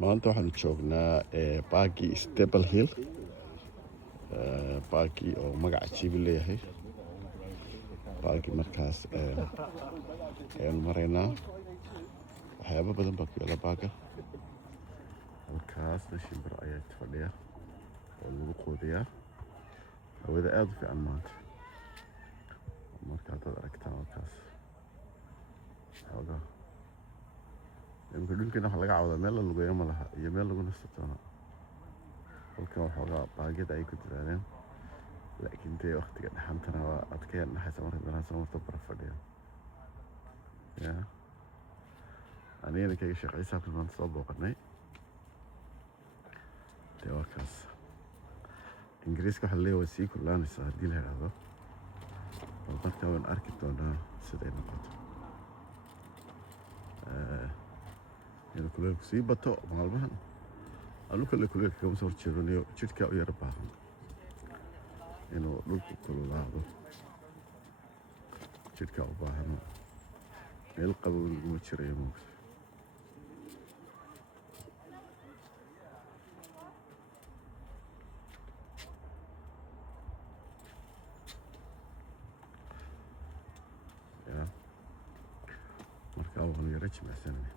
maanta waxaanu joognaa baagii Stable Hill, baagii oo magaca jibi leeyahay. baagii markaas ayaanu maraynaa. waxyaabo badan baa ku yaala baaga. halkaasna shimbir ayaa fadhiya oo lagu quudiyaa. hawada aad u fiican maanta, marka haddaad aragtaan halkaas xoogaa imika dhulkeena waxa laga cawdaa meel la lugeeyo ma laha iyo meel lagu nastoona. halkan waxoogaa baagida ay ku dadaaleen, laakiin dee waqtiga dhaxantana waa adkayaan dhaxaysa marka meelaha soo marto bara fadhiya. anigana kaga shaqaysa halkan maanta soo booqanay. dee waa kaas ingiriiska waxa leeyahay waa sii kulaanaysaa haddii la yidhaahdo, bal markaa waan arki doonaa siday noqoto. inuu kuleelku sii bato maalmahan. anu kale kuleelka kama soo horjeedanayo, jidhkaa u yara baahan inuu dhulku kululaado. jidhkaa u baahano meel qabow laguma jirayo moogta. markaa waanu yara jimicsanay.